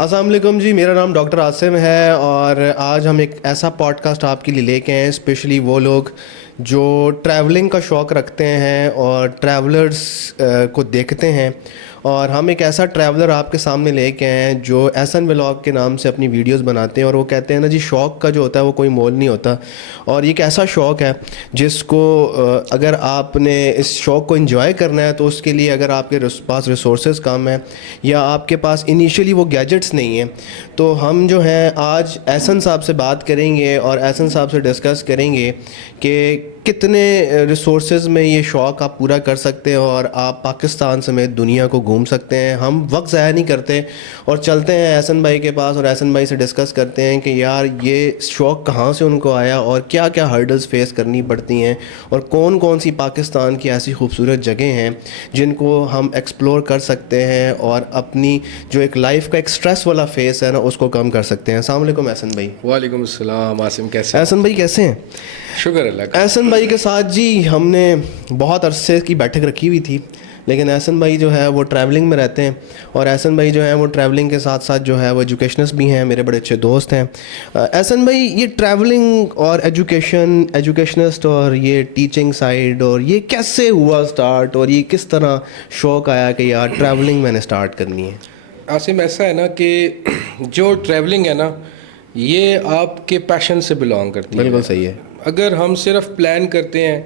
السلام علیکم جی، میرا نام ڈاکٹر عاصم ہے اور آج ہم ایک ایسا پوڈ کاسٹ آپ کے لیے لے کے آئے ہیں، اسپیشلی وہ لوگ جو ٹریولنگ کا شوق رکھتے ہیں اور ٹریولرز کو دیکھتے ہیں. اور ہم ایک ایسا ٹریولر آپ کے سامنے لے کے آئے ہیں جو احسن ولاگ کے نام سے اپنی ویڈیوز بناتے ہیں، اور وہ کہتے ہیں نا جی، شوق کا جو ہوتا ہے وہ کوئی مول نہیں ہوتا. اور یہ ایک ایسا شوق ہے جس کو اگر آپ نے اس شوق کو انجوائے کرنا ہے تو اس کے لیے اگر آپ کے پاس ریسورسز کم ہیں یا آپ کے پاس انیشیلی وہ گیجٹس نہیں ہیں، تو ہم جو ہیں آج احسن صاحب سے بات کریں گے اور احسن صاحب سے ڈسکس کریں گے کہ کتنے ریسورسز میں یہ شوق آپ پورا کر سکتے ہیں اور آپ پاکستان سمیت دنیا کو گھوم سکتے ہیں. ہم وقت ضائع نہیں کرتے اور چلتے ہیں احسن بھائی کے پاس اور احسن بھائی سے ڈسکس کرتے ہیں کہ یار یہ شوق کہاں سے ان کو آیا اور کیا کیا ہرڈلز فیس کرنی پڑتی ہیں اور کون کون سی پاکستان کی ایسی خوبصورت جگہیں ہیں جن کو ہم ایکسپلور کر سکتے ہیں اور اپنی جو ایک لائف کا ایک سٹریس والا فیس ہے نا اس کو کم کر سکتے ہیں. السلام علیکم احسن بھائی. وعلیکم السلام عاصم، کیسے؟ احسن بھائی کیسے ہیں؟ شکر اللہ کا. احسن بھائی کے ساتھ جی ہم نے بہت عرصے کی بیٹھک رکھی ہوئی تھی، لیکن احسن بھائی جو ہے وہ ٹریولنگ میں رہتے ہیں اور احسن بھائی جو ہے وہ ٹریولنگ کے ساتھ ساتھ جو ہے وہ ایجوکیشنسٹ بھی ہیں، میرے بڑے اچھے دوست ہیں. احسن بھائی، یہ ٹریولنگ اور ایجوکیشنسٹ اور یہ ٹیچنگ سائڈ اور یہ کیسے ہوا سٹارٹ، اور یہ کس طرح شوق آیا کہ یار ٹریولنگ میں نے سٹارٹ کرنی ہے؟ عاصم، ایسا ہے نا کہ جو ٹریولنگ ہے نا یہ آپ کے پیشن سے بلانگ کرتی ہے. بالکل صحیح ہے. اگر ہم صرف پلان کرتے ہیں،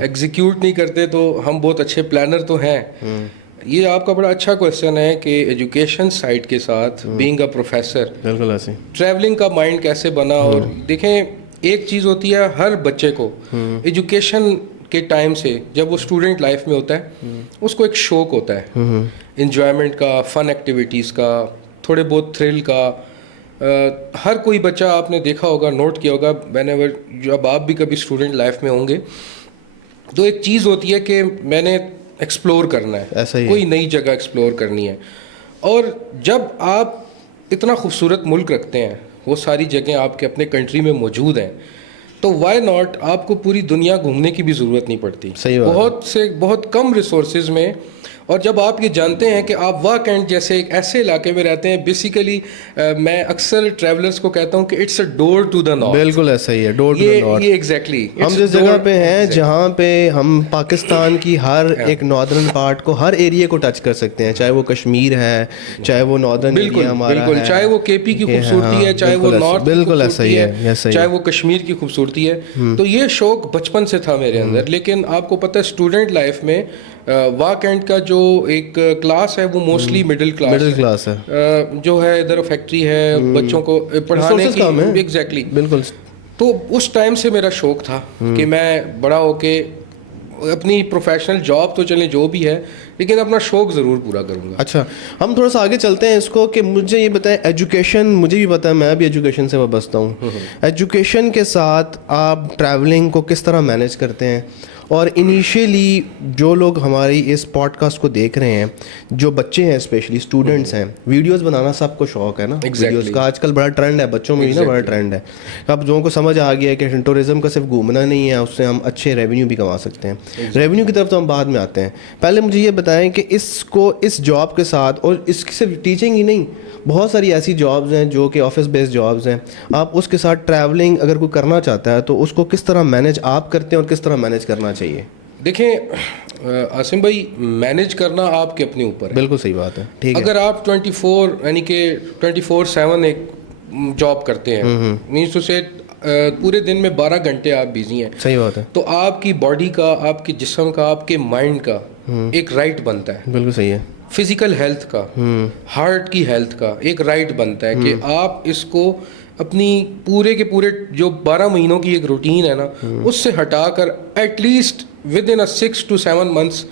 ایگزیکیوٹ نہیں کرتے، تو ہم بہت اچھے پلانر تو ہیں. یہ آپ کا بڑا اچھا کویشچن ہے کہ ایجوکیشن سائڈ کے ساتھ بینگ اے پروفیسر، بالکل ایسے ٹریولنگ کا مائنڈ کیسے بنا. اور دیکھیں، ایک چیز ہوتی ہے ہر بچے کو ایجوکیشن کے ٹائم سے، جب وہ اسٹوڈنٹ لائف میں ہوتا ہے اس کو ایک شوق ہوتا ہے انجوائمنٹ کا، فن ایکٹیویٹیز کا، تھوڑے بہت تھرل کا. ہر کوئی بچہ آپ نے دیکھا ہوگا، نوٹ کیا ہوگا، وین ایور جب آپ بھی کبھی اسٹوڈنٹ لائف میں ہوں گے تو ایک چیز ہوتی ہے کہ میں نے ایکسپلور کرنا ہے، کوئی نئی جگہ ایکسپلور کرنی ہے. اور جب آپ اتنا خوبصورت ملک رکھتے ہیں، وہ ساری جگہیں آپ کے اپنے کنٹری میں موجود ہیں، تو وائی ناٹ آپ کو پوری دنیا گھومنے کی بھی ضرورت نہیں پڑتی. بہت کم ریسورسز میں. اور جب آپ یہ جانتے ہیں کہ آپ واہ کینٹ جیسے ایک ایسے علاقے میں رہتے ہیں، بیسیکلی میں اکثر ٹریولرز کو کہتا ہوں کہ it's a door to the north. بالکل ایسا ہی ہے، ڈور ٹو دا نارتھ. یہ ایگزیکٹلی ہم جس جگہ پہ ہیں جہاں پہ ہم پاکستان کی ہر ایک ناردرن پارٹ کو، ہر ایریا کو ٹچ کر سکتے ہیں، چاہے وہ کشمیر ہے، چاہے وہ ناردرن ایریا ہمارا ہے، چاہے وہ کے پی کی خوبصورتی ہے، چاہے وہ نارتھ، بالکل ایسا ہی ہے، چاہے وہ کشمیر کی خوبصورتی ہے. تو یہ شوق بچپن سے تھا میرے اندر. لیکن آپ کو پتہ ہے اسٹوڈنٹ لائف میں واہ کینٹ کا جو ایک کلاس ہے وہ موسٹلی مڈل کلاس ہے، جو ہے ادھر فیکٹری ہے، بچوں کو پڑھانے کی. ایگزیکٹلی، بالکل. تو اس ٹائم سے میرا شوق تھا کہ میں بڑا ہو کے اپنی پروفیشنل جاب تو چلیں جو بھی ہے، لیکن اپنا شوق ضرور پورا کروں گا. اچھا، ہم تھوڑا سا آگے چلتے ہیں اس کو کہ مجھے یہ بتائیں، ایجوکیشن، مجھے بھی پتہ ہے میں بھی ایجوکیشن سے وابستہ ہوں، ایجوکیشن کے ساتھ آپ ٹریولنگ کو کس طرح مینیج کرتے ہیں؟ اور انیشیلی جو لوگ ہماری اس پوڈ کاسٹ کو دیکھ رہے ہیں، جو بچے ہیں، اسپیشلی اسٹوڈنٹس ہیں، ویڈیوز بنانا سب کو شوق ہے نا، ویڈیوز کا آج کل بڑا ٹرینڈ ہے، بچوں میں بھی نا بڑا ٹرینڈ ہے. اب لوگوں کو سمجھ آ گیا ہے کہ ٹورزم کا صرف گھومنا نہیں ہے، اس سے ہم اچھے ریونیو بھی کما سکتے ہیں. ریونیو کی طرف تو ہم بعد میں آتے ہیں. پہلے مجھے یہ بتائیں کہ اس جاب کے ساتھ، اور اس کی صرف ٹیچنگ ہی نہیں، بہت ساری ایسی جابز ہیں جو کہ آفس بیس جابز ہیں، آپ اس کے ساتھ ٹریولنگ اگر کوئی کرنا چاہتا ہے تو اس کو کس طرح مینیج آپ کرتے ہیں اور کس طرح مینیج کرنا چاہیے؟ دیکھیں عاصم بھائی، مینیج کرنا آپ کے اپنے اوپر ہے. بالکل صحیح بات ہے. ٹھیک ہے، اگر آپ 24/7 ایک جاب کرتے ہیں، مینس ٹو سے پورے دن میں 12 گھنٹے آپ بزی ہیں، صحیح بات ہے، تو آپ کی باڈی کا، آپ کے جسم کا، آپ کے مائنڈ کا ایک رائٹ بنتا ہے. بالکل صحیح ہے. فزیکل ہیلتھ کا، ہارٹ کی ہیلتھ کا ایک رائٹ بنتا ہے کہ آپ اس کو اپنی پورے کے پورے جو 12 مہینوں کی ایک روٹین ہے نا، اس سے ہٹا کر at least within 6 to 7 months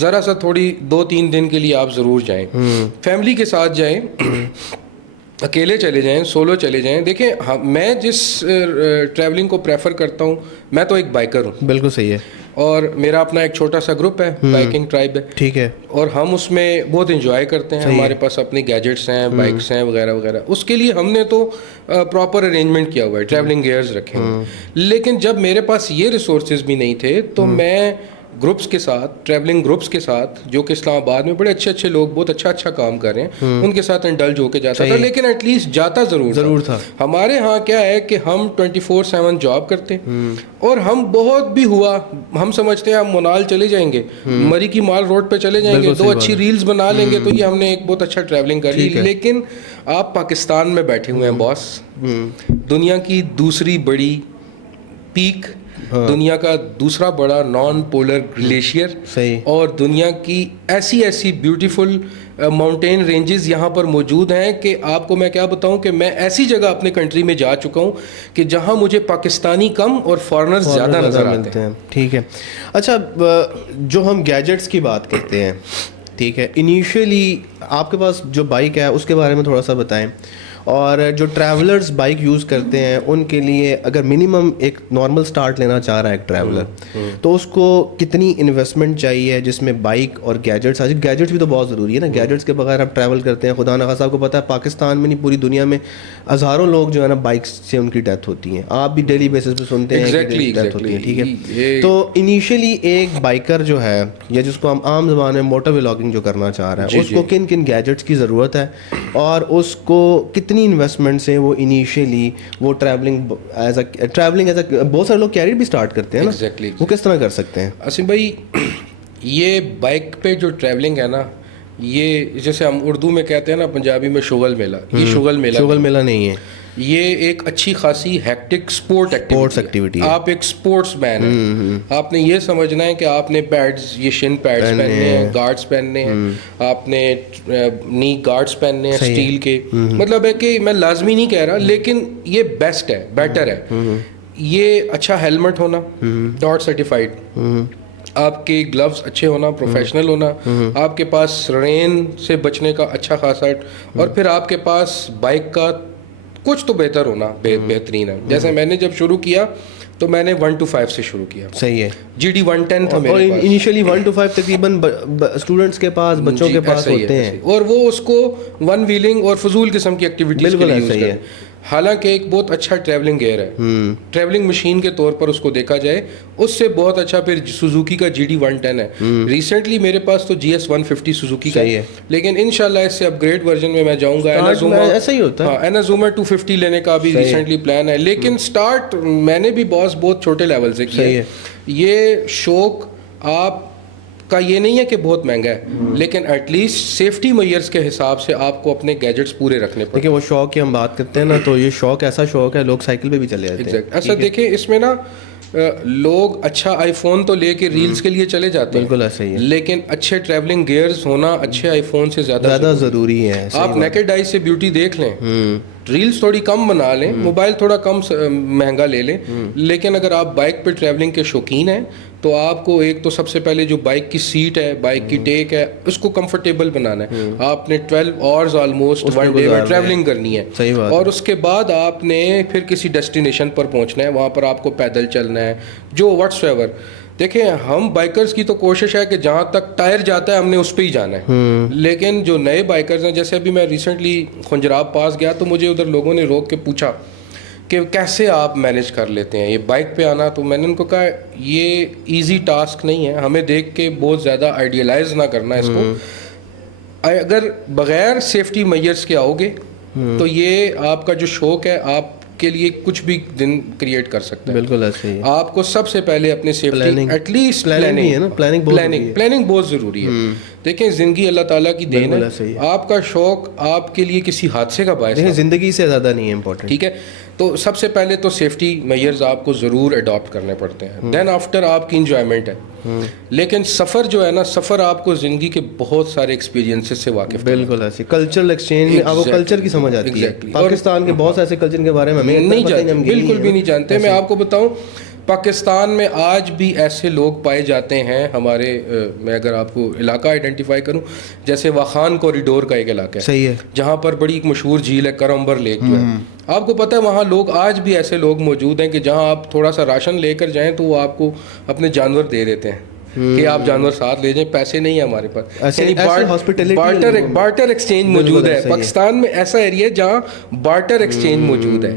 ذرا سا تھوڑی 2-3 دن کے لیے آپ ضرور جائیں. فیملی کے ساتھ جائیں، اکیلے چلے جائیں، سولو چلے جائیں. دیکھیں، میں جس ٹریولنگ کو پریفر کرتا ہوں، میں تو ایک بائکر ہوں. بالکل صحیح ہے. اور میرا اپنا ایک چھوٹا سا گروپ ہے، بائکنگ ٹرائب ہے. ٹھیک ہے. اور ہم اس میں بہت انجوائے کرتے ہیں. ہمارے پاس اپنے گیجٹس ہیں، بائکس ہیں وغیرہ وغیرہ. اس کے لیے ہم نے تو پراپر ارینجمنٹ کیا ہوا ہے، ٹریولنگ گیئرز رکھے ہیں. لیکن جب میرے پاس یہ ریسورسز بھی نہیں تھے تو میں گروپس کے ساتھ, ٹریولنگ گروپس کے ساتھ, جو کہ اسلام آباد میں بڑے اچھے اچھے لوگ بہت اچھا کام کر رہے ہیں, ان کے ساتھ انڈلج ہو کے جاتا تھا, لیکن ایٹ لیسٹ جاتا ضرور تھا. ہمارے ہاں کیا ہے کہ ہم 24/7 جاب کرتے ہیں, اور ہم بہت بھی ہوا ہم سمجھتے ہیں ہم منال چلے جائیں گے, مری کی مال روڈ پہ چلے جائیں گے, 2 اچھی ریلز بنا لیں گے, تو یہ ہم نے ایک بہت اچھا ٹریولنگ کر لی. لیکن آپ پاکستان میں بیٹھے ہوئے ہیں باس, دنیا کی دوسری بڑی پیک, دنیا کا دوسرا بڑا نان پولر گلیشیئر, اور دنیا کی ایسی بیوٹیفل ماؤنٹین رینجز یہاں پر موجود ہیں کہ آپ کو میں کیا بتاؤں کہ میں ایسی جگہ اپنے کنٹری میں جا چکا ہوں کہ جہاں مجھے پاکستانی کم اور فارنرز زیادہ نظر آتے ہیں. ٹھیک ہے, اچھا جو ہم گیجٹس کی بات کرتے ہیں, ٹھیک ہے, انیشیلی آپ کے پاس جو بائک ہے اس کے بارے میں تھوڑا سا بتائیں, اور جو ٹریولرز بائک یوز کرتے ہیں ان کے لیے اگر منیمم ایک نارمل سٹارٹ لینا چاہ رہا ہے ایک ٹریولر, تو اس کو کتنی انویسٹمنٹ چاہیے جس میں بائک اور گیجٹس, گیجٹس بھی تو بہت ضروری ہے نا, گیجٹس کے بغیر آپ ٹریول کرتے ہیں, خدا نخواستہ آپ کو پتہ ہے پاکستان میں نہیں پوری دنیا میں ہزاروں لوگ جو ہے نا بائک سے ان کی ڈیتھ ہوتی ہیں, آپ بھی ڈیلی بیسس پہ سنتے ہیں کہ ڈیتھ ہوتی ہے, ٹھیک ہے. تو انیشیلی ایک بائکر جو ہے, یا جس کو ہم عام زبان میں موٹر ولاگنگ جو کرنا چاہ رہا ہے, اس کو کن کن گیجٹس کی ضرورت ہے, اور اس کو کتنی انویسٹمنٹ سے وہ انیشیلی وہ ٹریولنگ ایز اے بہت سارے لوگ کیریئر بھی اسٹارٹ کرتے ہیں نا, وہ کس طرح کر سکتے ہیں؟ اسیم بھائی, یہ بائک پہ جو ٹریولنگ ہے نا, یہ جیسے ہم اردو میں کہتے ہیں نا, پنجابی میں شغل میلہ, یہ شغل میلہ نہیں ہے, یہ ایک اچھی خاصی ہیکٹک اسپورٹس ایکٹیویٹی. آپ ایک اسپورٹس مین ہیں, آپ نے یہ سمجھنا ہے کہ آپ نے پیڈز, یہ شن پیڈز پہننے ہیں, گارڈز پہننے ہیں, آپ نے نی گارڈز پہننے ہیں اسٹیل کے. مطلب ہے کہ میں لازمی نہیں کہہ رہا, لیکن یہ بیسٹ ہے, بیٹر ہے. یہ اچھا ہیلمٹ ہونا, ڈاٹ سرٹیفائڈ, آپ کے گلوز اچھے ہونا, پروفیشنل ہونا, آپ کے پاس رین سے بچنے کا اچھا خاصا, اور پھر آپ کے پاس بائک کا کچھ تو بہتر ہونا بہترین ہے. جیسے میں نے جب شروع کیا تو میں نے 1 to 5 سے شروع کیا. صحیح ہے. GD 110 تھا میرے پاس. اور انیشیلی 1 to 5 تقریباً اسٹوڈنٹس کے پاس, بچوں کے پاس ہوتے ہیں, اور وہ اس کو ون ویلنگ اور فضول قسم کی ایکٹیویٹیز کے لیے یوز کرتے ہیں. حالانکہ ایک بہت اچھا ٹریولنگ گیئر ہے, ٹریولنگ مشین کے طور پر اس کو دیکھا جائے, اس سے بہت اچھا پھر سوزوکی کا GD 110 ہے. ریسنٹلی میرے پاس تو GS 150 سوزوکی کا ہے, لیکن انشاءاللہ اس سے اپ گریڈ ورژن میں جاؤں گا. ایسا ہی ہوتا ہے. ہاں, Enazuma 250 لینے کا بھی ریسنٹلی پلان ہے, لیکن سٹارٹ میں نے بھی بہت چھوٹے لیول سے کیا ہے. یہ شوق آپ کا یہ نہیں ہے کہ بہت مہنگا ہے, لیکن ایٹ لیسٹ سیفٹی میئرز کے حساب سے آپ کو اپنے گیجٹس پورے رکھنے پڑتے ہیں. دیکھیں وہ شوق کی ہم بات کرتے ہیں نا, تو یہ شوق ایسا شوق ہے, لوگ سائیکل پہ بھی چلے جاتے ہیں. ایسا دیکھیں اس میں نا لوگ اچھا آئی فون تو لے کے ریلز کے لیے چلے جاتے ہیں, بالکل ایسا ہی ہے, لیکن اچھے ٹریولنگ گیئرز ہونا اچھے آئی فون سے زیادہ ضروری ہے. آپ نیکڈ آئی سے بیوٹی دیکھ لیں, ریلز تھوڑی کم بنا لیں, موبائل تھوڑا کم مہنگا لے لیں, لیکن اگر آپ بائک پہ ٹریولنگ کے شوقین ہیں تو آپ کو ایک تو سب سے پہلے جو بائک کی سیٹ ہے, بائک کی ٹیک ہے, اس کو کمفرٹیبل بنانا ہے. آپ نے 12 آورز آلموسٹ ون ڈے میں ٹریولنگ کرنی ہے, اور اس کے بعد آپ نے پھر کسی ڈیسٹینیشن پر پہنچنا ہے, وہاں پر آپ کو پیدل چلنا ہے, جو واٹس ایور. دیکھیں ہم بائکرز کی تو کوشش ہے کہ جہاں تک ٹائر جاتا ہے ہم نے اس پہ ہی جانا ہے, لیکن جو نئے بائکرز ہیں, جیسے ابھی میں ریسنٹلی خنجراب پاس گیا تو مجھے ادھر لوگوں نے روک کے پوچھا کہ کیسے آپ مینیج کر لیتے ہیں یہ بائک پہ آنا. تو میں نے ان کو کہا یہ ایزی ٹاسک نہیں ہے, ہمیں دیکھ کے بہت زیادہ آئیڈیلائز نہ کرنا اس کو. اگر بغیر سیفٹی میئرس کے آؤ گے تو یہ آپ کا جو شوق ہے آپ کے لیے کچھ بھی دن کریٹ کر سکتا ہے. بالکل ایسے ہی. آپ کو سب سے پہلے اپنی سیفٹی ایٹ لیسٹ پلاننگ بہت ضروری ہے. دیکھیں زندگی اللہ تعالیٰ کی دین ہے, آپ کا شوق آپ کے لیے کسی حادثے کا باعث ہے, زندگی سے زیادہ نہیں ہے امپورٹنٹ, ٹھیک ہے. تو سب سے پہلے تو سیفٹی میئرز آپ کو ضرور اڈاپٹ کرنے پڑتے ہیں, دین آفٹر آپ کی انجوائمنٹ ہے. لیکن سفر جو ہے نا, سفر آپ کو زندگی کے بہت سارے ایکسپیرینسز سے واقف, بالکل ایسے کلچرل ایکسچینج, آپ کو کلچر کی سمجھ آتی ہے. پاکستان کے بہت سے ایسے کلچر کے بارے میں ہمیں نہیں جانتے, بالکل بھی نہیں جانتے. میں آپ کو بتاؤں پاکستان میں آج بھی ایسے لوگ پائے جاتے ہیں ہمارے, میں اگر آپ کو علاقہ آئیڈینٹیفائی کروں, جیسے واخان کوریڈور کا ایک علاقہ ہے, صحیح ہے, جہاں پر بڑی ایک مشہور جھیل ہے کرمبر لیک جو ہے. آپ کو پتہ ہے وہاں لوگ آج بھی ایسے لوگ موجود ہیں کہ جہاں آپ تھوڑا سا راشن لے کر جائیں تو وہ آپ کو اپنے جانور دے دیتے ہیں کہ آپ جانور ساتھ لے جائیں, پیسے نہیں ہیں ہمارے پاس. بارٹر ایکسچینج موجود ہے پاکستان میں, ایسا ایریا ہے جہاں بارٹر ایکسچینج موجود ہے.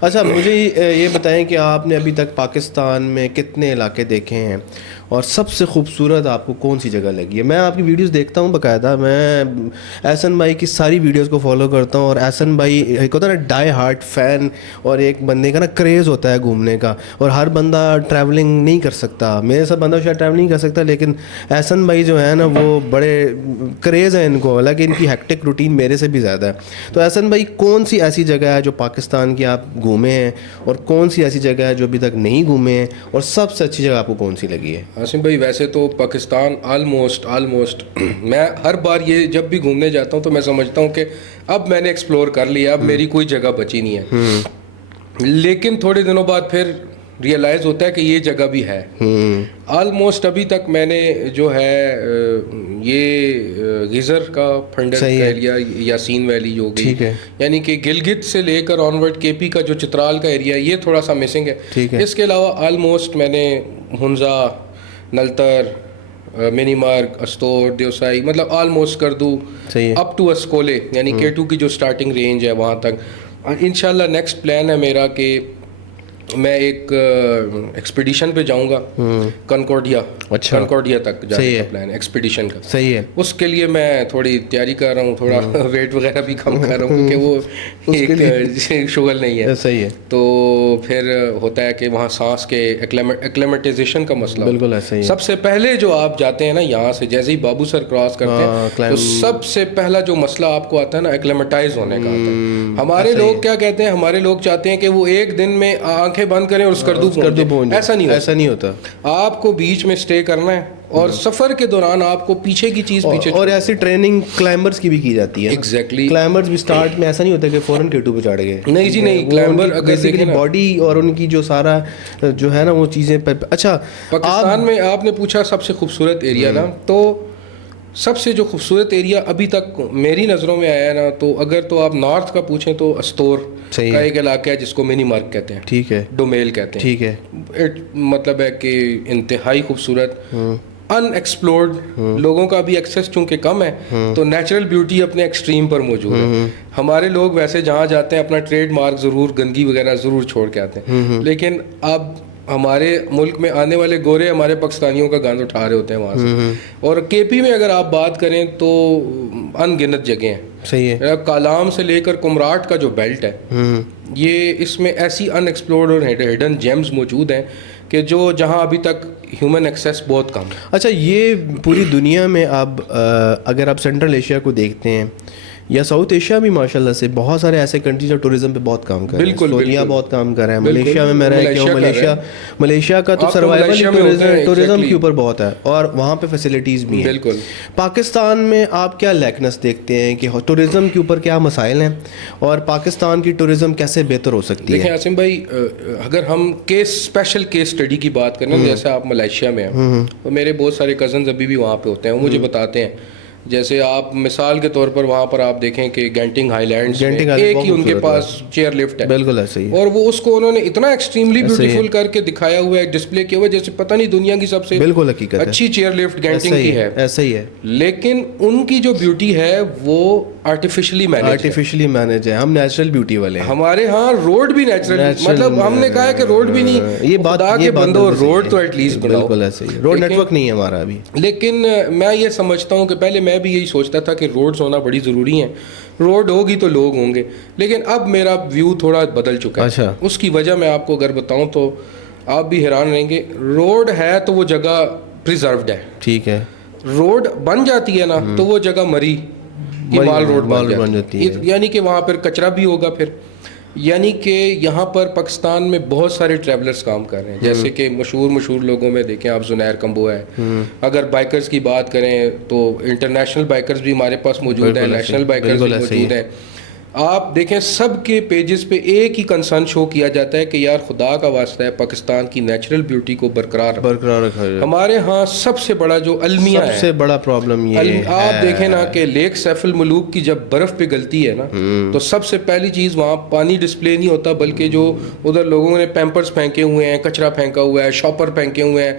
اچھا مجھے یہ بتائیں کہ آپ نے ابھی تک پاکستان میں کتنے علاقے دیکھے ہیں اور سب سے خوبصورت آپ کو کون سی جگہ لگی ہے؟ میں آپ کی ویڈیوز دیکھتا ہوں باقاعدہ, میں احسن بھائی کی ساری ویڈیوز کو فالو کرتا ہوں, اور احسن بھائی ایک ہوتا ہے نا ڈائی ہارٹ فین, اور ایک بندے کا نا کریز ہوتا ہے گھومنے کا, اور ہر بندہ ٹریولنگ نہیں کر سکتا. میرے ساتھ بندہ شاید ٹریول نہیں کر سکتا, لیکن احسن بھائی جو ہے نا وہ بڑے کریز ہیں ان کو, حالانکہ ان کی ہیکٹک روٹین میرے سے بھی زیادہ ہے. تو احسن بھائی کون سی ایسی جگہ ہے جو پاکستان کی آپ گھومے ہیں, اور کون سی ایسی جگہ ہے جو ابھی تک نہیں گھومے ہیں, اور سب سے اچھی جگہ آپ کو کون سی لگی ہے؟ عاصم بھائی ویسے تو پاکستان آلموسٹ میں ہر بار یہ جب بھی گھومنے جاتا ہوں تو میں سمجھتا ہوں کہ اب میں نے ایکسپلور کر لیا, اب میری کوئی جگہ بچی نہیں ہے. لیکن تھوڑے دنوں بعد پھر ریئلائز ہوتا ہے کہ یہ جگہ بھی ہے. آلموسٹ ابھی تک میں نے جو ہے یہ غزر کا پھنڈر کا ایریا, یاسین ویلی جو گئی, یعنی کہ گلگت سے لے کر آنورڈ کے پی کا جو چترال کا ایریا یہ تھوڑا سا مسنگ ہے. اس کے علاوہ آلموسٹ میں نے ہنزا, نلتر, منی مارگ, استور, دیوسائی, مطلب آلموسٹ کر دوں اپ ٹو اسکولے, یعنی K2 کی جو سٹارٹنگ رینج ہے وہاں تک. انشاءاللہ نیکسٹ پلان ہے میرا کہ میں ایک ایکسپیڈیشن پہ جاؤں گا کنکورڈیا, کنکورڈیا تک جانے کا پلان ہے ایکسپیڈیشن کا. صحیح ہے. اس کے لیے میں تھوڑی تیاری کر رہا ہوں, تھوڑا ویٹ وغیرہ بھی کم کر رہا ہوں کیونکہ وہ ایک شغل نہیں ہے. صحیح ہے. تو پھر ہوتا ہے کہ وہاں سانس کے ایکلیمیٹائزیشن کا مسئلہ. بالکل ایسا ہی ہے. سب سے پہلے جو آپ جاتے ہیں نا یہاں سے, جیسے ہی بابو سر کراس کرتے ہیں تو سب سے پہلا جو مسئلہ آپ کو آتا ہے نا ایکلیمیٹائز ہونے کا آتا ہے. ہمارے لوگ کیا کہتے ہیں, ہمارے لوگ چاہتے ہیں کہ وہ ایک دن میں آنکھیں بند کریں اور اسکردو پہنچ جائے. ایسا نہیں ہوتا. آپ کو بیچ میں اسٹے کرنا ہے, اور سفر کے دوران آپ کو پیچھے کی چیز پیچھے, اور ایسی ٹریننگ کلائمبرز کی بھی کی جاتی ہے. ایگزیکٹلی. کلائمبرز بھی سٹارٹ میں ایسا نہیں ہوتا کہ فوراً K2 پہ چڑھ گئے. نہیں جی نہیں, کلائمبر اگر دیکھیں باڈی اور ان کی جو سارا جو ہے نا وہ چیزیں. اچھا پاکستان میں آپ نے پوچھا سب سے خوبصورت ایریا نا, تو سب سے جو خوبصورت ایریا ابھی تک میری نظروں میں آیا نا, تو اگر تو آپ نارتھ کا پوچھیں تو استور کا ایک علاقہ ہے جس کو منی مارگ کہتے ہیں. ٹھیک ہے. ڈومیل کہتے ہیں. ٹھیک ہے. مطلب ہے کہ انتہائی خوبصورت, ان ایکسپلورڈ, لوگوں کا بھی ایکسیس چونکہ کم ہے تو نیچرل بیوٹی اپنے ایکسٹریم پر موجود ہے. ہمارے لوگ ویسے جہاں جاتے ہیں اپنا ٹریڈ مارک ضرور, گندگی وغیرہ ضرور چھوڑ کے آتے ہیں, لیکن اب ہمارے ملک میں آنے والے گورے ہمارے پاکستانیوں کا گند اٹھا رہے ہوتے ہیں وہاں سے. اور KP میں اگر آپ بات کریں تو ان گنت جگہیں ہیں. صحیح ہے. کالام سے لے کر کمراٹ کا جو بیلٹ ہے یہ, اس میں ایسی ان ایکسپلورڈ اور ہڈن جیمز موجود ہیں کہ جو جہاں ابھی تک ہیومن ایکسیس بہت کم ہے. اچھا یہ پوری دنیا میں اب اگر آپ سینٹرل ایشیا کو دیکھتے ہیں یا ساؤتھ ایشیا بھی ماشاء اللہ سے بہت سارے ایسے کنٹریز جو ٹوریزم پہ بہت کام کر رہے ہیں. سعودیہ بہت کام کر رہا ہے, ملیشیا میں میں رہ کے ہوں, ملیشیا کا تو سروائیول ٹوریزم کے اوپر بہت ہے, اور وہاں پہ فیسلٹیز بھی ہیں. بالکل. پاکستان میں آپ کیا لیکنس دیکھتے ہیں کہ ٹوریزم کے اوپر کیا مسائل ہیں, اور پاکستان کی ٹوریزم کیسے بہتر ہو سکتی ہے؟ دیکھیں عاصم بھائی, اگر ہم اسپیشل کیس اسٹڈی کی بات کریں, جیسے آپ ملیشیا میں ہیں, تو میرے بہت سارے کزنز ابھی بھی وہاں پہ ہوتے ہیں, وہ مجھے بتاتے ہیں. جیسے آپ مثال کے طور پر وہاں پر آپ دیکھیں کہ گینٹنگ ہائی لینڈز ایک ہی ان کے پاس چیئر لفٹ ہے. بالکل ایسا ہی. اور وہ اس کو انہوں نے اتنا ایکسٹریملی بیوٹیفل کر کے دکھایا ہوا ہے, ڈسپلے کیا ہوا ہے, جیسے پتہ نہیں دنیا کی سب سے بالکل حقیقت اچھی چیئر لفٹ گینٹنگ کی ہے. ایسا ہی ہے. لیکن ان کی جو بیوٹی ہے وہ آرٹیفیشلی مینیج ہے. ہم نیچرل بیوٹی والے ہیں. ہمارے ہاں روڈ بھی نیچرل, مطلب ہم نے کہا ہے کہ روڈ بھی نہیں, یہ بات کے بندو روڈ تو ایٹ لیسٹ بناؤ. بالکل ایسا ہی. روڈ نیٹ ورک نہیں ہے ہمارا ابھی. لیکن میں یہ سمجھتا ہوں کہ پہلے میں بھی یہی سوچتا تھا کہ روڈز ہونا بڑی ضروری ہیں, روڈ ہوگی تو لوگ ہوں گے, لیکن اب میرا ویو تھوڑا بدل چکا ہے. اس کی وجہ میں آپ کو اگر بتاؤں تو آپ بھی حیران رہیں گے. روڈ ہے تو وہ جگہ پریزروڈ ہے. ٹھیک ہے. روڈ بن جاتی ہے نا تو وہ جگہ مری مال روڈ بن جاتی ہے, یعنی کہ وہاں پر کچرا بھی ہوگا پھر. یعنی کہ یہاں پر پاکستان میں بہت سارے ٹریولرز کام کر رہے ہیں, جیسے کہ مشہور لوگوں میں دیکھیں آپ زنیر کمبو ہے. اگر بائکرز کی بات کریں تو انٹرنیشنل بائکرز بھی ہمارے پاس موجود ہیں, نیشنل بائکرز بھی موجود ہیں. آپ دیکھیں سب کے پیجز پہ ایک ہی کنسرن شو کیا جاتا ہے کہ یار خدا کا واسطہ ہے پاکستان کی نیچرل بیوٹی کو برقرار رکھا جائے. ہمارے ہاں سب سے بڑا جو المیہ ہے, سب سے بڑا پرابلم یہ ہے, آپ دیکھیں نا کہ لیک سیف الملوک کی جب برف پگھلتی ہے نا تو سب سے پہلی چیز وہاں پانی ڈسپلے نہیں ہوتا, بلکہ جو ادھر لوگوں نے پیمپرز پھینکے ہوئے ہیں, کچرا پھینکا ہوا ہے, شاپر پھینکے ہوئے ہیں,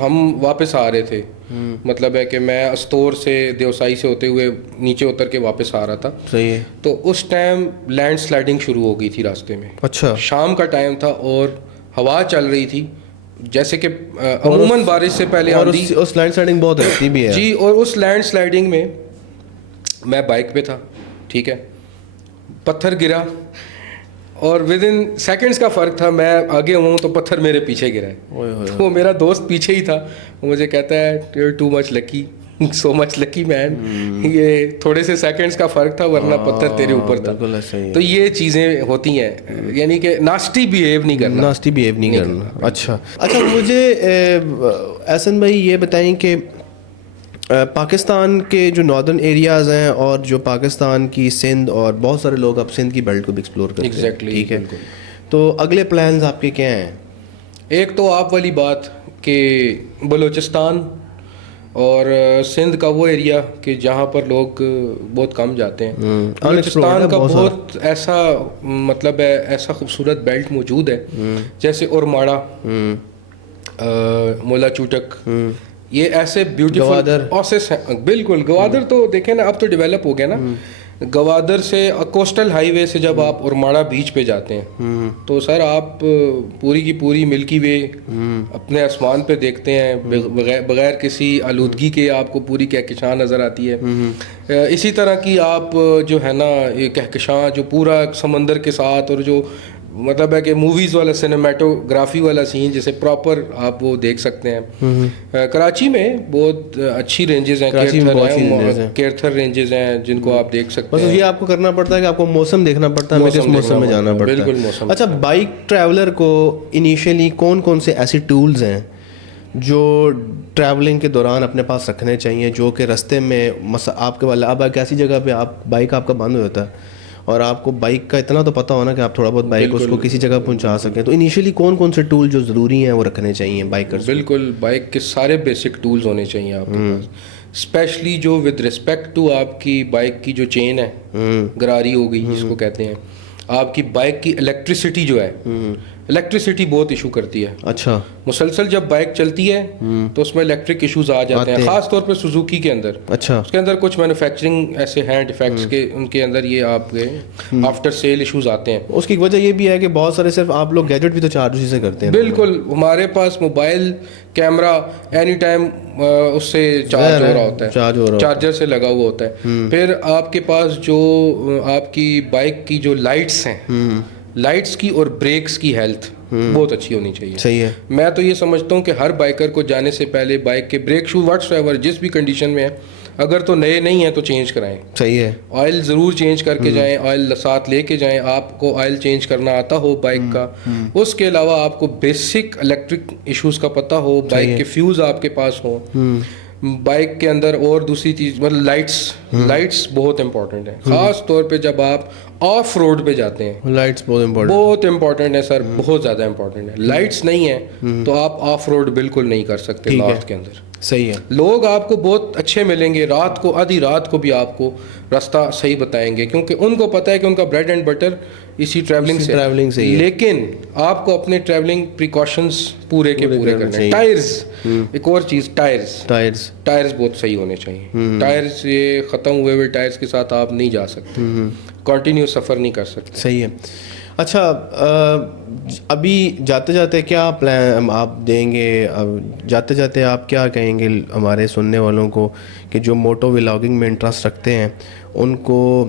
ہم واپس آ رہے تھے, مطلب ہے کہ میں استور سے دیوسائی سے ہوتے ہوئے نیچے اتر کے واپس آ رہا تھا. صحیح ہے. تو اس ٹائم لینڈ سلائڈنگ شروع ہو گئی تھی راستے میں. اچھا. شام کا ٹائم تھا اور ہوا چل رہی تھی, جیسے کہ عموماً بارش سے پہلے آندھی. اس لینڈ سلائڈنگ بہت ہوتی بھی ہے جی, اور اس لینڈ سلائڈنگ میں میں بائک پہ تھا, ٹھیک ہے, پتھر گرا اور ود ان سیکنڈس کا فرق تھا, میں آگے ہوں تو پتھر میرے پیچھے گرا ہے. وہ میرا دوست پیچھے ہی تھا, وہ مجھے کہتا ہے یو ٹو مچ لکی, سو مچ لکی مین, یہ تھوڑے سے سیکنڈس کا فرق تھا ورنہ پتھر تیرے اوپر تھا. تو یہ چیزیں ہوتی ہیں, یعنی کہ ناسٹی بیہیو نہیں کرنا. اچھا مجھے احسن بھائی یہ بتائیں کہ پاکستان کے جو ناردرن ایریاز ہیں اور جو پاکستان کی سندھ, اور بہت سارے لوگ اب سندھ کی بیلٹ کو بھی ایکسپلور کرتے ہیں, ٹھیک ہے, تو اگلے پلانز آپ کے کیا ہیں؟ ایک تو آپ والی بات کہ بلوچستان اور سندھ کا وہ ایریا کہ جہاں پر لوگ بہت کم جاتے ہیں. بلوچستان کا بہت ایسا مطلب ہے ایسا خوبصورت بیلٹ موجود ہے, جیسے اورماڑا, مولا چوٹک, یہ ایسے بیوٹیفل اوسس ہیں. بالکل, گوادر تو دیکھیں نا اب تو ڈیولپ ہو گیا نا. گوادر سے کوسٹل ہائی وے سے جب آپ اورماڑا بیچ پہ جاتے ہیں تو سر آپ پوری کی پوری ملکی وے اپنے آسمان پہ دیکھتے ہیں, بغیر کسی آلودگی کے آپ کو پوری کہکشاں نظر آتی ہے. اسی طرح کی آپ جو ہے نا یہ کہکشاں جو پورا سمندر کے ساتھ, اور جو مطلب ہے کہ موویز والا سنیمیٹوگرافی والا سین جیسے پراپر آپ وہ دیکھ سکتے ہیں. کراچی میں بہت اچھی رینجز ہیں, کیرتھر رینجز ہیں جن کو آپ دیکھ سکتے ہیں. یہ آپ کو کرنا پڑتا ہے کہ آپ کو موسم دیکھنا پڑتا ہے, کس موسم میں جانا پڑتا ہے. بالکل موسم. اچھا, بائک ٹریولر کو انیشیلی کون کون سے ایسی ٹولز ہیں جو ٹریولنگ کے دوران اپنے پاس رکھنے چاہیے, جو کہ رستے میں آپ کے والا اب ایک ایسی جگہ پہ آپ بائک آپ کا بند ہو جاتا ہے اور آپ کو بائک کا اتنا تو پتہ ہونا کہ آپ تھوڑا بہت بائک اس کو کسی جگہ پہنچا سکیں, تو انیشیلی کون کون سے ٹول جو ضروری ہیں وہ رکھنے چاہیے بائکرز؟ بالکل, بائک کے سارے بیسک ٹولز ہونے چاہیے آپ کے پاس, اسپیشلی جو ود رسپیکٹ ٹو آپ کی بائک کی جو چین ہے, گراری ہو گئی جس کو کہتے ہیں, آپ کی بائک کی الیکٹریسٹی جو ہے, الیکٹریسٹی بہت ایشو کرتی ہے. اچھا, مسلسل جب بائک چلتی ہے تو اس میں الیکٹرک ایشوز آ جاتے ہیں, خاص طور پہ سوزوکی کے اندر. اچھا, اس کے اندر کچھ مینوفیکچرنگ ایسے ہیں ڈیفیکٹس کے, ان کے اندر یہ آپ کے آفٹر سیل ایشوز آتے ہیں. اس کی وجہ یہ بھی ہے کہ بہت سارے صرف آپ لوگ گیجٹ بھی تو چارج اسی سے کرتے ہیں. بالکل, ہمارے پاس موبائل کیمرہ اینی ٹائم اس سے چارج ہو رہا ہوتا ہے, چارجر سے لگا ہوا ہوتا ہے. پھر آپ کے پاس جو آپ کی بائک کی جو لائٹس ہیں, لائٹس کی اور بریکس کی ہیلتھ بہت اچھی ہونی چاہیے. صحیح ہے. میں تو یہ سمجھتا ہوں کہ ہر بائکر کو جانے سے پہلے بائک کے بریک شو واٹس ایور جس بھی کنڈیشن میں ہے, اگر تو نئے نہیں ہیں تو چینج کرائیں. صحیح ہے. آئل ضرور چینج کر کے جائیں, آئل ساتھ لے کے جائیں, آپ کو آئل چینج کرنا آتا ہو بائک کا. اس کے علاوہ آپ کو بیسک الیکٹرک ایشوز کا پتہ ہو, بائک کے فیوز آپ کے پاس ہوں. بائک کے اندر اور دوسری چیز مطلب لائٹس بہت امپورٹنٹ ہیں, خاص طور پہ جب آپ آف روڈ پہ جاتے ہیں. لائٹس بہت امپورٹنٹ ہے سر, بہت زیادہ امپورٹنٹ ہے. لائٹس نہیں ہیں تو آپ آف روڈ بالکل نہیں کر سکتے نارتھ کے اندر. صحیح ہے. لوگ آپ کو بہت اچھے ملیں گے, رات کو آدھی رات کو بھی آپ کو راستہ صحیح بتائیں گے, کیونکہ ان کو پتہ ہے کہ ان کا بریڈ اینڈ بٹر اسی ٹریولنگ سے. لیکن آپ کو اپنے ٹریولنگ پریکاشنز پورے کے پورے کرنے ہیں. ٹائرز, ایک اور چیز, ٹائرز بہت صحیح ہونے چاہیے. ٹائرز یہ ختم ہوئے ہوئے ٹائرز کے ساتھ آپ نہیں جا سکتے, کنٹینیو سفر نہیں کر سکتے. صحیح ہے. اچھا, ابھی جاتے جاتے کیا پلان آپ دیں گے, جاتے جاتے آپ کیا کہیں گے ہمارے سننے والوں کو کہ جو موٹو ولاگنگ میں انٹرسٹ رکھتے ہیں ان کو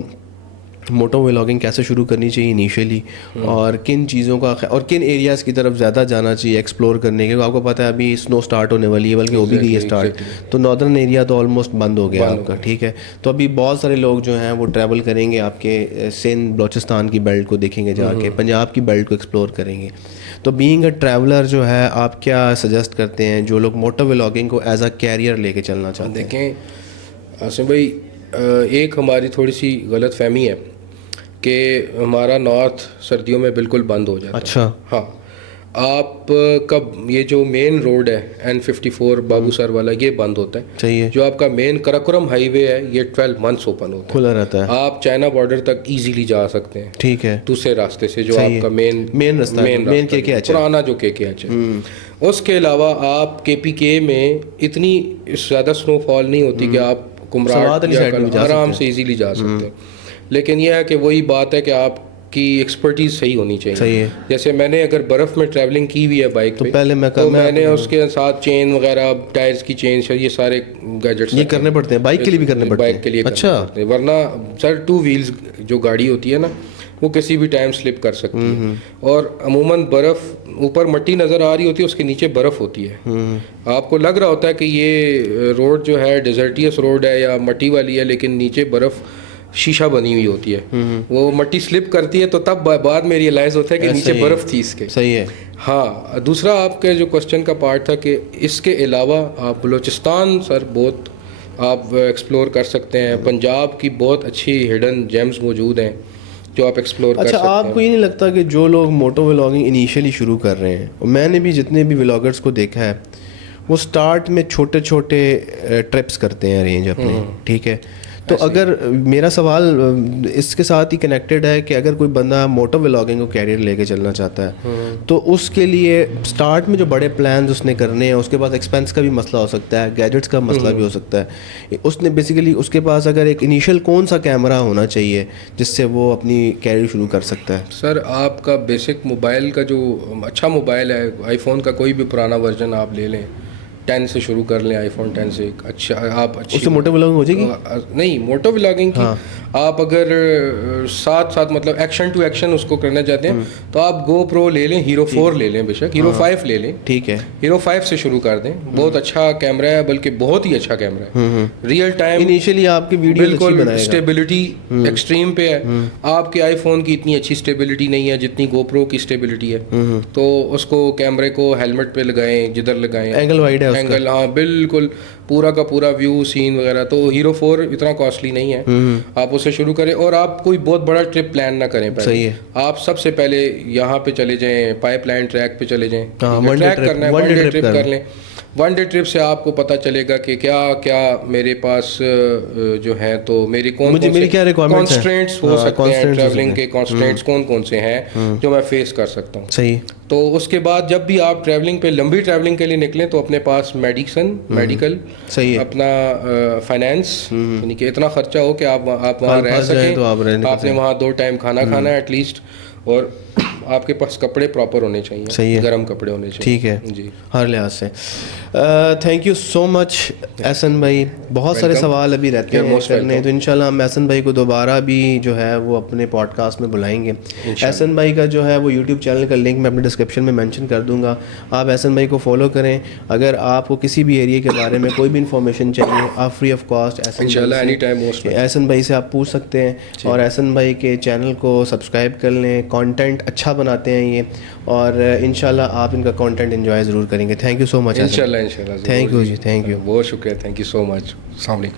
موٹو ولاگنگ کیسے شروع کرنی چاہیے انیشیلی, اور کن چیزوں کا اور کن ایریاز کی طرف زیادہ جانا چاہیے ایکسپلور کرنے کے, کیونکہ آپ کو پتہ ہے ابھی سنو سٹارٹ ہونے والی ہے, بلکہ ہو بھی گئی ہے اسٹارٹ, تو ناردرن ایریا تو آلموسٹ بند ہو گیا آپ کا, ٹھیک ہے. تو ابھی بہت سارے لوگ جو ہیں وہ ٹریول کریں گے آپ کے سندھ بلوچستان کی بیلٹ کو دیکھیں گے, جا کے پنجاب کی بیلٹ کو ایکسپلور کریں گے. تو بینگ اے ٹریولر جو ہے آپ کیا سجیسٹ کرتے ہیں جو لوگ موٹو ولاگنگ کو ایز اے کیریئر لے کے چلنا چاہتے ہیں؟ دیکھیں عاصم بھائی, ایک ہماری تھوڑی سی غلط فہمی ہے کہ ہمارا نارتھ سردیوں میں بالکل بند ہو جاتا ہے. اچھا. ہاں, آپ کا یہ جو مین روڈ ہے N54 بابو سر والا یہ بند ہوتا ہے. صحیح ہے. جو آپ کا مین کراکرم ہائی وے ہے یہ 12 months اوپن ہوتا ہے, کھلا رہتا ہے. آپ چائنا بارڈر تک ایزیلی جا سکتے ہیں. ٹھیک ہے. دوسرے راستے سے جو آپ کا مین رستہ پرانا جو KKH ہے. اس کے علاوہ آپ KPK میں اتنی زیادہ سنو فال نہیں ہوتی کہ آپ کمراٹ آرام سے ایزیلی جا سکتے ہیں. لیکن یہ ہے کہ وہی بات ہے کہ آپ کی ایکسپرٹیز صحیح ہونی چاہیے. جیسے میں نے اگر برف میں ٹریولنگ کی ہوئی ہے بائک پہ تو میں نے اس کے ساتھ چین وغیرہ, ٹائرز کی چین, یہ سارے گیجٹس یہ کرنے پڑتے ہیں بائک کے لیے بھی کرنے پڑتے ہیں. بائک کے لیے اچھا, ورنہ سر 2 wheels جو گاڑی ہوتی ہے نا وہ کسی بھی ٹائم سلپ کر سکتی ہے. اور عموماً برف اوپر مٹی نظر آ رہی ہوتی ہے, اس کے نیچے برف ہوتی ہے. آپ کو لگ رہا ہوتا ہے کہ یہ روڈ جو ہے ڈیزرٹیس روڈ ہے یا مٹی والی ہے, لیکن نیچے برف شیشہ بنی ہوئی ہوتی ہے. وہ مٹی سلپ کرتی ہے تو تب بعد میں ریئلائز ہوتا ہے کہ نیچے برف تھی اس کے. صحیح ہے. ہاں, دوسرا آپ کے جو کوشچن کا پارٹ تھا کہ اس کے علاوہ آپ بلوچستان سر بہت آپ ایکسپلور کر سکتے ہیں. پنجاب کی بہت اچھی ہڈن جیمز موجود ہیں جو آپ ایکسپلور کر سکتے ہیں. اچھا, آپ کو یہ نہیں لگتا کہ جو لوگ موٹو ولاگنگ انیشیلی شروع کر رہے ہیں, میں نے بھی جتنے بھی ولاگرس کو دیکھا ہے وہ سٹارٹ میں چھوٹے چھوٹے ٹرپس کرتے ہیں ارینج اپنے, ٹھیک ہے. تو اگر میرا سوال اس کے ساتھ ہی کنیکٹڈ ہے کہ اگر کوئی بندہ موٹو ولاگنگ کو کیریئر لے کے چلنا چاہتا ہے تو اس کے لیے سٹارٹ میں جو بڑے پلانز اس نے کرنے ہیں, اس کے بعد ایکسپینس کا بھی مسئلہ ہو سکتا ہے, گیجٹس کا مسئلہ بھی ہو سکتا ہے. اس نے بیسیکلی اس کے پاس اگر ایک انیشیل کون سا کیمرہ ہونا چاہیے جس سے وہ اپنی کیریئر شروع کر سکتا ہے؟ سر آپ کا بیسک موبائل کا جو اچھا موبائل ہے, آئی فون کا کوئی بھی پرانا ورژن آپ لے لیں, 10 سے شروع کر لیں, iPhone 10 سے. اچھا آپ اچھی اس سے موٹو ولاگنگ ہو جائے گی؟ نہیں, موٹو ولاگنگ کی آپ اگر ساتھ مطلب ایکشن ٹو ایکشن اس کو کرنا چاہتے ہیں تو آپ گو پرو لے لیں, ہیرو 4 لے لیں, بے شک ہیرو 5 لے لیں. ٹھیک ہے, ہیرو 5 سے شروع کر دیں. بہت اچھا کیمرہ ہے, بلکہ بہت ہی اچھا کیمرہ ہے. ریئل ٹائم انیشیلی آپ کی ویڈیو بالکل اسٹیبلٹی ایکسٹریم پہ ہے. آپ کے آئی فون کی اتنی اچھی اسٹیبلٹی نہیں ہے جتنی گو پرو کی اسٹیبلٹی ہے. تو اس کو کیمرے کو ہیلمٹ پہ لگائیں, جدھر لگائیں, اینگل وائڈ ہے اینگل, ہاں بالکل پورا کا پورا ویو سین وغیرہ. تو ہیرو 4 اتنا کاسٹلی نہیں ہے, آپ اسے شروع کریں. اور آپ کوئی بہت بڑا ٹرپ پلان نہ کریں. صحیح ہے. آپ سب سے پہلے یہاں پہ چلے جائیں, پائپ لائن ٹریک پہ چلے جائیں. ٹریک کرنا ہے, 1 ڈے ٹرپ کر لیں. 1 ڈے ٹرپ سے آپ کو پتہ چلے گا کہ کیا کیا میرے پاس جو ہے, تو میری کون سے کانسٹرینٹس ہو سکتے ہیں, ٹریولنگ کے کانسٹرینٹس کون سے ہیں جو میں فیس کر سکتا ہوں. صحیح. تو اس کے بعد جب بھی آپ ٹریولنگ پہ لمبی ٹریولنگ کے لیے نکلیں تو اپنے پاس میڈیکل, اپنا فائنینس, یعنی کہ اتنا خرچہ ہو کہ آپ وہاں رہ سکیں, آپ نے وہاں 2 ٹائم کھانا کھانا ہے ایٹ لیسٹ, اور آپ کے پاس کپڑے پراپر ہونے چاہیے, گرم کپڑے ہونے چاہیے. ٹھیک ہے جی, ہر لحاظ سے. تھینک یو سو مچ احسن بھائی. بہت سارے سوال ابھی رہتے ہیں کرنے, تو انشاءاللہ ہم احسن بھائی کو دوبارہ بھی جو ہے وہ اپنے پوڈ کاسٹ میں بلائیں گے. احسن بھائی کا جو ہے وہ یوٹیوب چینل کا لنک میں اپنے ڈسکرپشن میں مینشن کر دوں گا, آپ احسن بھائی کو فالو کریں. اگر آپ کو کسی بھی ایریا کے بارے میں کوئی بھی انفارمیشن چاہیے, آپ فری آف کاسٹ احسن بھائی سے آپ پوچھ سکتے ہیں. اور احسن بھائی کے چینل کو سبسکرائب کر لیں, کانٹینٹ اچھا بناتے ہیں یہ, اور انشاءاللہ آپ ان کا کانٹینٹ انجوائے ضرور کریں گے. Thank you so much. انشاءاللہ تھینک یو جی, تھینک یو, بہت شکریہ, تھینک یو سو مچ. السلام علیکم.